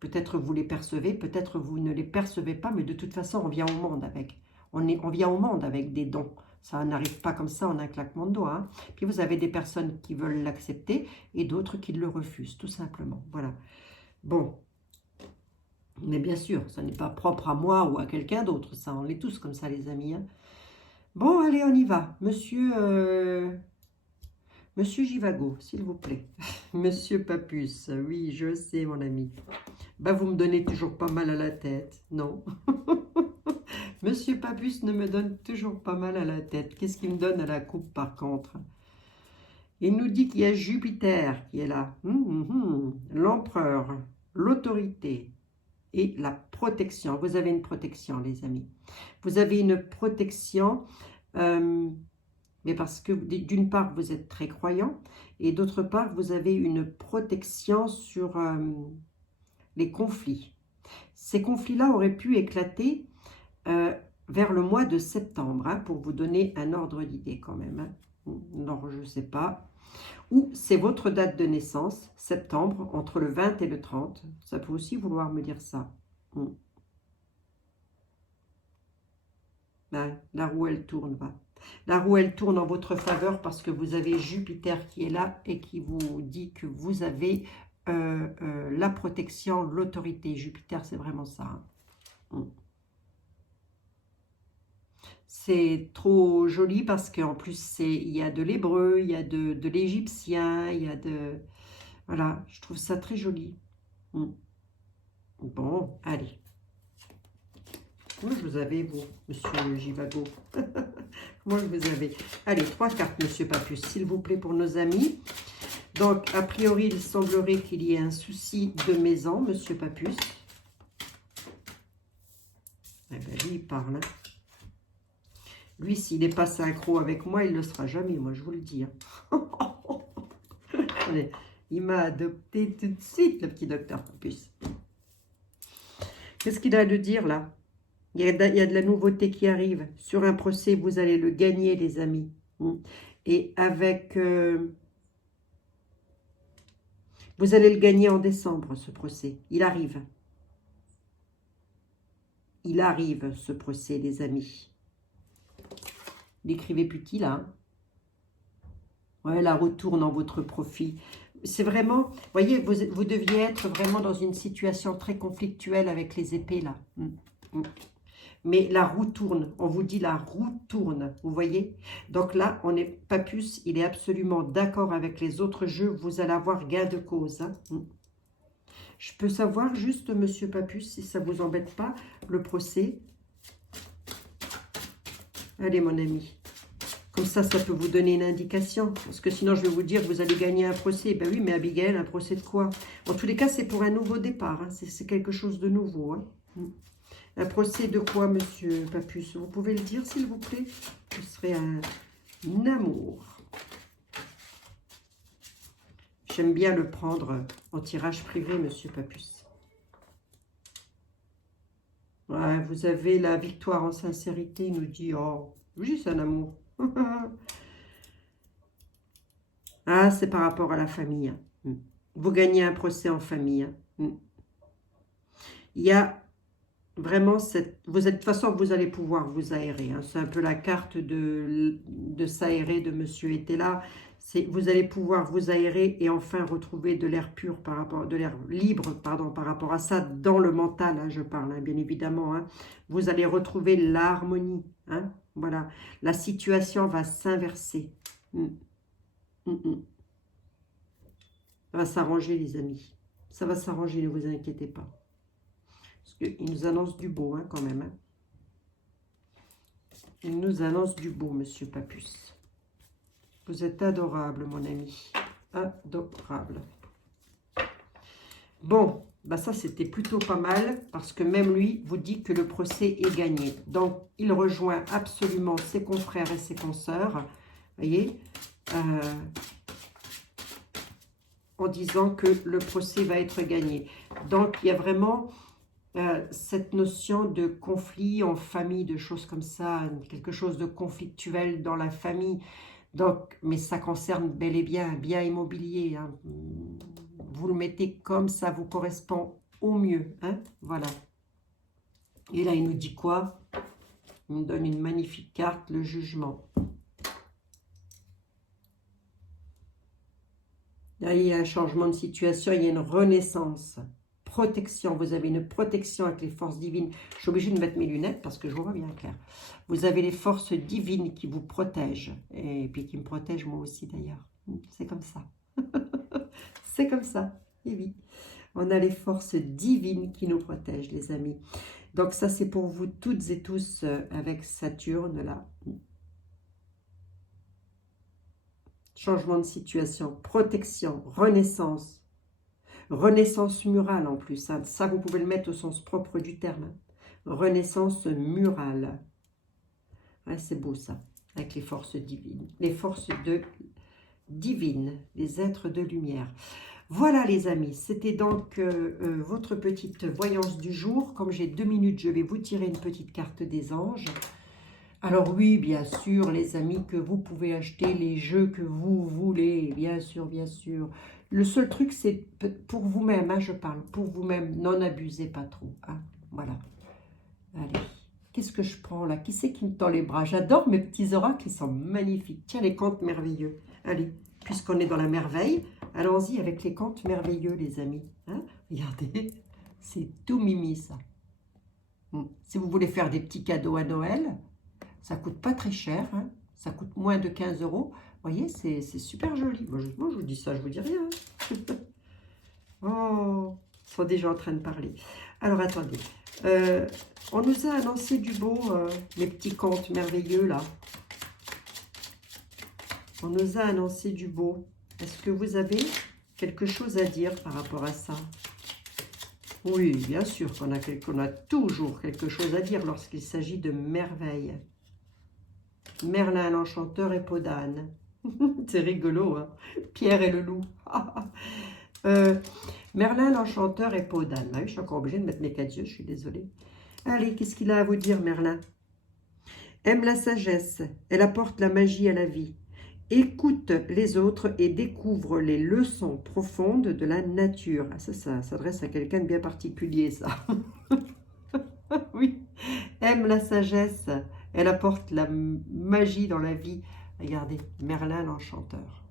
Peut-être vous les percevez, peut-être vous ne les percevez pas, mais de toute façon, on vient au monde avec. On vient au monde avec des dons. Ça n'arrive pas comme ça en un claquement de doigts. Hein. Puis vous avez des personnes qui veulent l'accepter et d'autres qui le refusent, tout simplement. Voilà. Bon. Mais bien sûr, ça n'est pas propre à moi ou à quelqu'un d'autre. Ça, on est tous comme ça, les amis. Hein. Bon, allez, on y va. Monsieur Givago, s'il vous plaît. Monsieur Papus, oui, je sais, mon ami. Bah, vous me donnez toujours pas mal à la tête, non? Monsieur Papus ne me donne toujours pas mal à la tête. Qu'est-ce qu'il me donne à la coupe, par contre? Il nous dit qu'il y a Jupiter qui est là. L'empereur, l'autorité et la protection. Vous avez une protection, les amis. Vous avez une protection... mais parce que d'une part, vous êtes très croyant et d'autre part, vous avez une protection sur les conflits. Ces conflits-là auraient pu éclater vers le mois de septembre, hein, pour vous donner un ordre d'idée quand même. Hein. Non, je ne sais pas. Ou c'est votre date de naissance, septembre, entre le 20 et le 30. Ça peut aussi vouloir me dire ça. Ben, la roue, elle tourne, va. La roue, elle tourne en votre faveur parce que vous avez Jupiter qui est là et qui vous dit que vous avez la protection, l'autorité. Jupiter, c'est vraiment ça. Hein. C'est trop joli parce qu'en plus, il y a de l'hébreu, il y a de l'égyptien, il y a de... Voilà, je trouve ça très joli. Bon, allez. Comment je vous avais, vous, monsieur Givago? Comment je vous avais? Allez, 3 cartes, monsieur Papus, s'il vous plaît, pour nos amis. Donc, a priori, il semblerait qu'il y ait un souci de maison, monsieur Papus. Eh bien, lui, il parle. Hein. Lui, s'il n'est pas synchro avec moi, il ne le sera jamais, moi, je vous le dis. Hein. Il m'a adopté tout de suite, le petit docteur Papus. Qu'est-ce qu'il a de dire, là? Il y a de la nouveauté qui arrive. Sur un procès, vous allez le gagner, les amis. Et avec... vous allez le gagner en décembre, ce procès. Il arrive. Il arrive, ce procès, les amis. L'écrivez plus-il, là. Hein. Ouais, la retourne en votre profit. C'est vraiment... Vous voyez, vous deviez être vraiment dans une situation très conflictuelle avec les épées, là. Mais la roue tourne, on vous dit la roue tourne, vous voyez? Donc là, on est Papus, il est absolument d'accord avec les autres jeux, vous allez avoir gain de cause. Hein. Je peux savoir juste, monsieur Papus, si ça ne vous embête pas, le procès. Allez, mon ami. Comme ça peut vous donner une indication. Parce que sinon, je vais vous dire, vous allez gagner un procès. Ben oui, mais Abigail, un procès de quoi? En tous les cas, c'est pour un nouveau départ. Hein. C'est quelque chose de nouveau. Hein. Un procès de quoi, monsieur Papus? Vous pouvez le dire, s'il vous plaît? Ce serait un amour. J'aime bien le prendre en tirage privé, monsieur Papus. Ouais, vous avez la victoire en sincérité, il nous dit. Oh, oui, c'est un amour. Ah, c'est par rapport à la famille. Hein. Vous gagnez un procès en famille. Hein. Il y a... Vraiment, de toute façon, vous allez pouvoir vous aérer. Hein. C'est un peu la carte de s'aérer de Monsieur était là. Vous allez pouvoir vous aérer et enfin retrouver de l'air pur, de l'air libre, pardon, par rapport à ça, dans le mental, hein, je parle, hein, bien évidemment. Hein. Vous allez retrouver l'harmonie. Hein, voilà, la situation va s'inverser. Mm, mm, mm. Ça va s'arranger, les amis. Ça va s'arranger, ne vous inquiétez pas. Parce qu'il nous annonce du beau, hein, quand même. Hein. Il nous annonce du beau, monsieur Papus. Vous êtes adorable, mon ami. Adorable. Bon, bah ça, c'était plutôt pas mal, parce que même lui vous dit que le procès est gagné. Donc, il rejoint absolument ses confrères et ses consoeurs, voyez, en disant que le procès va être gagné. Donc, il y a vraiment cette notion de conflit en famille, de choses comme ça, quelque chose de conflictuel dans la famille. Donc, mais ça concerne bel et bien un bien immobilier. Hein. Vous le mettez comme ça vous correspond au mieux. Hein. Voilà. Et là, il nous dit quoi? Il nous donne une magnifique carte, le jugement. Là, il y a un changement de situation, il y a une renaissance. Protection, vous avez une protection avec les forces divines. Je suis obligée de mettre mes lunettes parce que je vous vois bien clair. Vous avez les forces divines qui vous protègent. Et puis qui me protègent moi aussi d'ailleurs. C'est comme ça. C'est comme ça. Et oui. On a les forces divines qui nous protègent, les amis. Donc ça, c'est pour vous toutes et tous avec Saturne, là. Changement de situation, protection, renaissance. Renaissance murale en plus, hein. Ça vous pouvez le mettre au sens propre du terme. Renaissance murale. Ouais, c'est beau ça, avec les forces divines. Les forces divines, les êtres de lumière. Voilà les amis, c'était donc votre petite voyance du jour. Comme j'ai 2 minutes, je vais vous tirer une petite carte des anges. Alors oui, bien sûr, les amis, que vous pouvez acheter les jeux que vous voulez, bien sûr, bien sûr. Le seul truc, c'est pour vous-même, hein, je parle, pour vous-même, n'en abusez pas trop. Hein, voilà. Allez, qu'est-ce que je prends là? Qui c'est qui me tend les bras? J'adore mes petits oracles, ils sont magnifiques. Tiens, les contes merveilleux. Allez, puisqu'on est dans la merveille, allons-y avec les contes merveilleux, les amis. Hein, regardez, c'est tout mimi, ça. Si vous voulez faire des petits cadeaux à Noël, ça coûte pas très cher, hein, ça coûte moins de 15 €. Vous voyez, c'est super joli. Moi, je vous dis ça, je vous dis rien. Oh, ils sont déjà en train de parler. Alors, attendez. On nous a annoncé du beau, les petits contes merveilleux, là. On nous a annoncé du beau. Est-ce que vous avez quelque chose à dire par rapport à ça? Oui, bien sûr qu'on a toujours quelque chose à dire lorsqu'il s'agit de merveilles. Merlin l'enchanteur et peau d'âne. C'est rigolo, hein. Pierre et le loup. Merlin l'enchanteur et peau d'âne. Ah oui, je suis encore obligée de mettre mes 4 yeux, je suis désolée. Allez, qu'est-ce qu'il a à vous dire, Merlin? Aime la sagesse, elle apporte la magie à la vie. Écoute les autres et découvre les leçons profondes de la nature. Ah, ça s'adresse à quelqu'un de bien particulier, ça. Oui. Aime la sagesse, elle apporte la magie dans la vie. Regardez, Merlin l'enchanteur.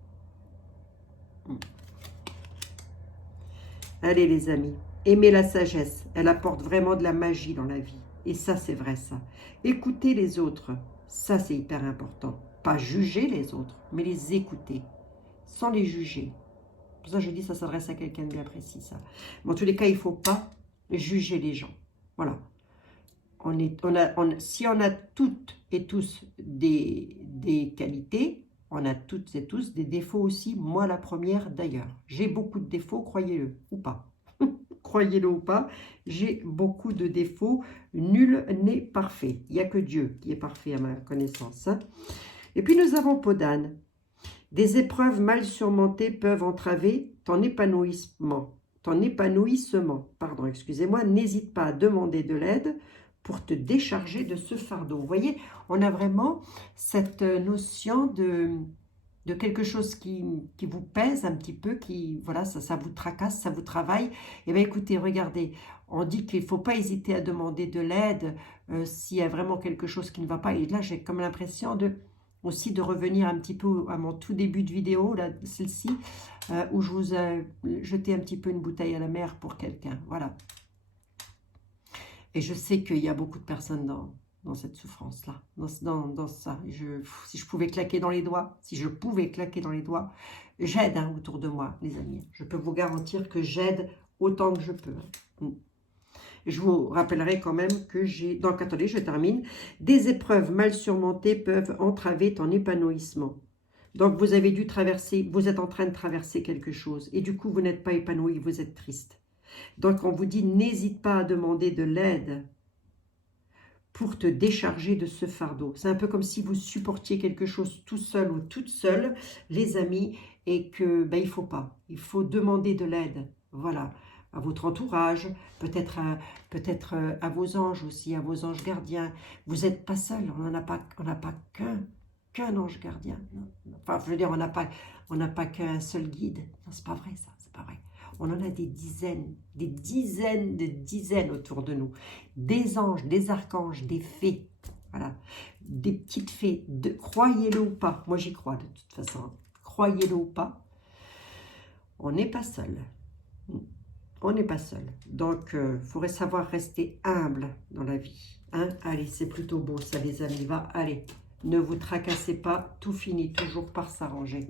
Allez les amis, aimez la sagesse, elle apporte vraiment de la magie dans la vie. Et ça, c'est vrai ça. Écoutez les autres, ça c'est hyper important. Pas juger les autres, mais les écouter, sans les juger. Pour ça, je dis, ça s'adresse à quelqu'un de bien précis, ça. Mais en tous les cas, il ne faut pas juger les gens. Voilà. Si on a toutes et tous des qualités, on a toutes et tous des défauts aussi. Moi, la première, d'ailleurs. J'ai beaucoup de défauts, croyez-le ou pas. Croyez-le ou pas, j'ai beaucoup de défauts. Nul n'est parfait. Il n'y a que Dieu qui est parfait à ma connaissance. Hein. Et puis, nous avons peau d'âne. Des épreuves mal surmontées peuvent entraver ton épanouissement. Pardon, excusez-moi. N'hésite pas à demander de l'aide pour te décharger de ce fardeau. Vous voyez, on a vraiment cette notion de quelque chose qui vous pèse un petit peu, qui, voilà, ça vous tracasse, ça vous travaille. Eh bien, écoutez, regardez, on dit qu'il ne faut pas hésiter à demander de l'aide s'il y a vraiment quelque chose qui ne va pas. Et là, j'ai comme l'impression de aussi de revenir un petit peu à mon tout début de vidéo, là, celle-ci, où je vous ai jeté un petit peu une bouteille à la mer pour quelqu'un. Voilà. Et je sais qu'il y a beaucoup de personnes dans cette souffrance-là, dans ça. Si je pouvais claquer dans les doigts, si je pouvais claquer dans les doigts, j'aide autour de moi, les amis. Je peux vous garantir que j'aide autant que je peux. Je vous rappellerai quand même que j'ai... Donc, attendez, je termine. Des épreuves mal surmontées peuvent entraver ton épanouissement. Donc, vous avez dû traverser, vous êtes en train de traverser quelque chose. Et du coup, vous n'êtes pas épanoui, vous êtes triste. Donc, on vous dit, n'hésite pas à demander de l'aide pour te décharger de ce fardeau. C'est un peu comme si vous supportiez quelque chose tout seul ou toute seule, les amis, et que, ben, il faut pas. Il faut demander de l'aide. Voilà. À votre entourage, peut-être à vos anges aussi, à vos anges gardiens. Vous n'êtes pas seul, on n'a pas qu'un ange gardien. Non. Enfin, je veux dire, on n'a pas qu'un seul guide. Non, c'est pas vrai ça, c'est pas vrai. On en a des dizaines de dizaines autour de nous. Des anges, des archanges, des fées, voilà, des petites fées. Croyez-le ou pas, moi j'y crois de toute façon. Croyez-le ou pas, on n'est pas seul. On n'est pas seul. Donc, il faudrait savoir rester humble dans la vie. Hein? Allez, c'est plutôt beau ça, les amis. Va, allez, ne vous tracassez pas. Tout finit toujours par s'arranger.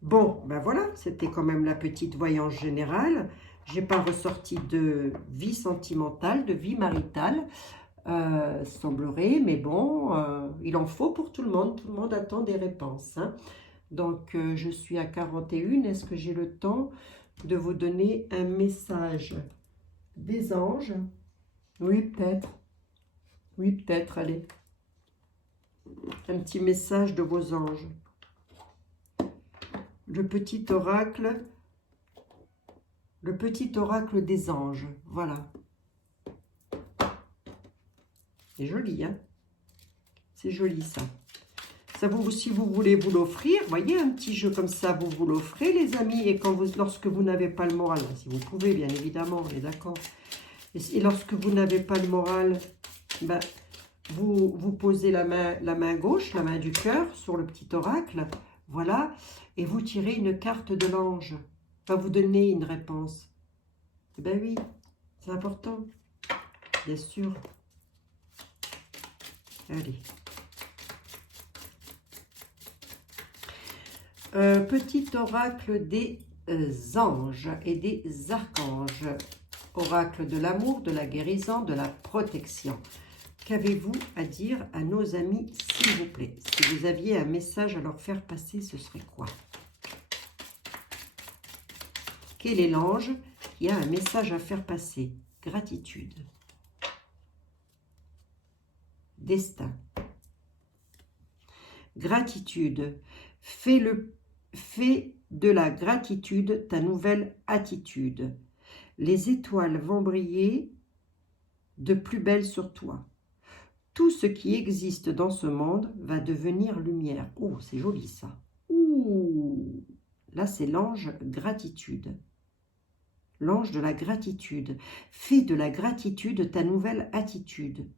Bon, ben voilà, c'était quand même la petite voyance générale. Je n'ai pas ressorti de vie sentimentale, de vie maritale, semblerait. Mais bon, il en faut pour tout le monde. Tout le monde attend des réponses. Hein? Donc, je suis à 41. Est-ce que j'ai le temps de vous donner un message des anges? Oui, peut-être. Oui, peut-être, allez. Un petit message de vos anges. Le petit oracle des anges. Voilà. C'est joli, hein? C'est joli, ça. Ça vous, si vous voulez vous l'offrir, voyez, un petit jeu comme ça, vous l'offrez, les amis, et lorsque vous n'avez pas le moral, si vous pouvez, bien évidemment, on est d'accord. Et lorsque vous n'avez pas le moral, ben, vous posez la main gauche, la main du cœur, sur le petit oracle, voilà, et vous tirez une carte de l'ange. Va vous donner une réponse. Eh ben oui, c'est important, bien sûr. Allez. Petit oracle des anges et des archanges. Oracle de l'amour, de la guérison, de la protection. Qu'avez-vous à dire à nos amis, s'il vous plaît? Si vous aviez un message à leur faire passer, ce serait quoi? Quel est l'ange qui a un message à faire passer? Gratitude. Destin. Gratitude. Fais de la gratitude ta nouvelle attitude. Les étoiles vont briller de plus belle sur toi. Tout ce qui existe dans ce monde va devenir lumière. Oh, c'est joli ça. Ouh, là, c'est l'ange gratitude. L'ange de la gratitude. Fais de la gratitude ta nouvelle attitude.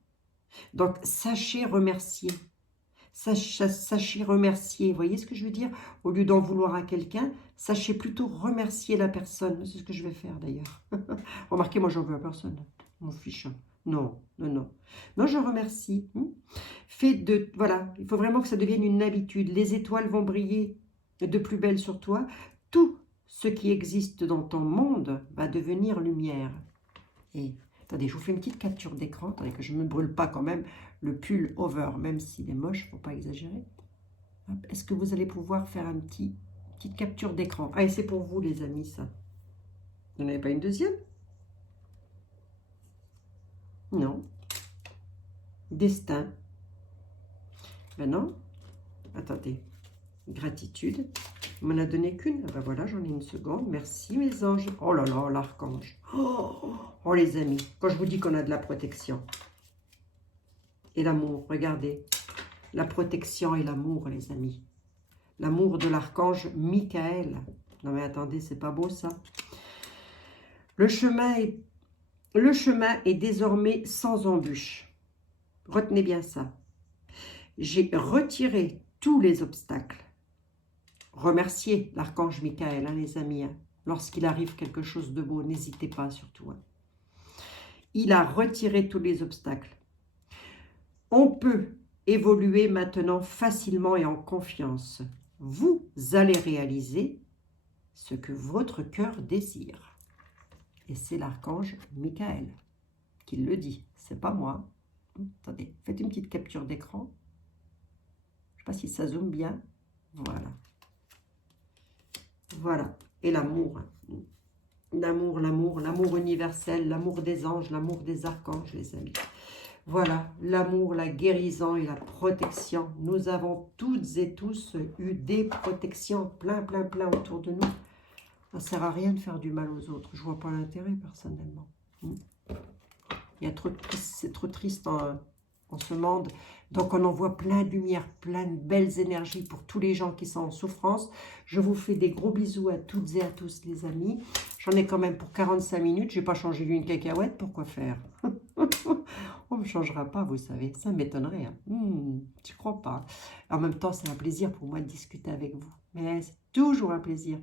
Donc, sachez remercier. Sachez remercier, vous voyez ce que je veux dire? Au lieu d'en vouloir à quelqu'un, sachez plutôt remercier la personne. C'est ce que je vais faire d'ailleurs. Remarquez, moi j'en veux à personne. Mon fiche. Non, non, non. Non, je remercie. Voilà, il faut vraiment que ça devienne une habitude. Les étoiles vont briller de plus belle sur toi. Tout ce qui existe dans ton monde va devenir lumière. Et attendez, je vous fais une petite capture d'écran. Attendez que je ne me brûle pas quand même le pull over, même s'il est moche, il ne faut pas exagérer. Est-ce que vous allez pouvoir faire une petite capture d'écran? Ah, et c'est pour vous, les amis, ça. Vous n'en avez pas une deuxième? Non. Destin. Ben non. Attendez. Gratitude. On m'en a donné qu'une. Ben voilà, j'en ai une seconde. Merci, mes anges. Oh là là, l'archange. Oh, les amis. Quand je vous dis qu'on a de la protection. Et l'amour, regardez. La protection et l'amour, les amis. L'amour de l'archange Michael. Non mais attendez, c'est pas beau ça. Le chemin est désormais sans embûche. Retenez bien ça. J'ai retiré tous les obstacles. Remerciez l'archange Michael, hein, les amis. Hein. Lorsqu'il arrive quelque chose de beau, n'hésitez pas surtout. Hein. Il a retiré tous les obstacles. On peut évoluer maintenant facilement et en confiance. Vous allez réaliser ce que votre cœur désire. Et c'est l'archange Michael qui le dit. C'est pas moi. Attendez, faites une petite capture d'écran. Je ne sais pas si ça zoome bien. Voilà. Voilà. Et l'amour. L'amour, l'amour, l'amour universel, l'amour des anges, l'amour des archanges, les amis. Voilà, l'amour, la guérison et la protection. Nous avons toutes et tous eu des protections plein autour de nous. Ça ne sert à rien de faire du mal aux autres. Je ne vois pas l'intérêt, personnellement. C'est trop triste en ce monde. Donc, on envoie plein de lumière, plein de belles énergies pour tous les gens qui sont en souffrance. Je vous fais des gros bisous à toutes et à tous, les amis. J'en ai quand même pour 45 minutes. Je n'ai pas changé d'une cacahuète. Pourquoi faire? On ne me changera pas, vous savez. Ça m'étonnerait. Hein. Je ne crois pas. En même temps, c'est un plaisir pour moi de discuter avec vous. Mais c'est toujours un plaisir.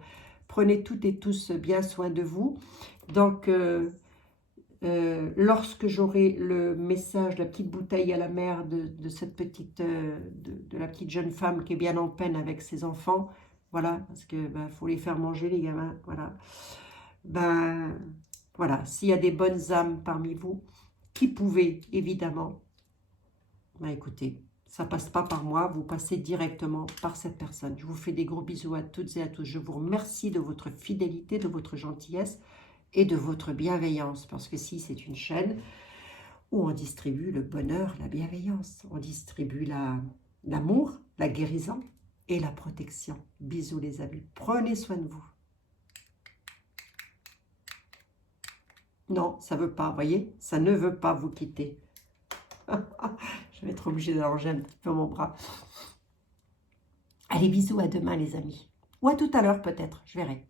Prenez toutes et tous bien soin de vous. Donc, lorsque j'aurai le message, la petite bouteille à la mer de cette petite, de la petite jeune femme qui est bien en peine avec ses enfants, voilà, parce que faut les faire manger les gamins, voilà. Voilà, s'il y a des bonnes âmes parmi vous qui pouvaient évidemment, écoutez, ça passe pas par moi, vous passez directement par cette personne. Je vous fais des gros bisous à toutes et à tous. Je vous remercie de votre fidélité, de votre gentillesse et de votre bienveillance, parce que si c'est une chaîne où on distribue le bonheur, la bienveillance, on distribue l'amour, la guérison et la protection. Bisous les amis, prenez soin de vous. Non, ça ne veut pas, vous voyez, ça ne veut pas vous quitter. Je vais être obligée d'allonger un petit peu mon bras. Allez, bisous, à demain les amis. Ou à tout à l'heure peut-être, je verrai.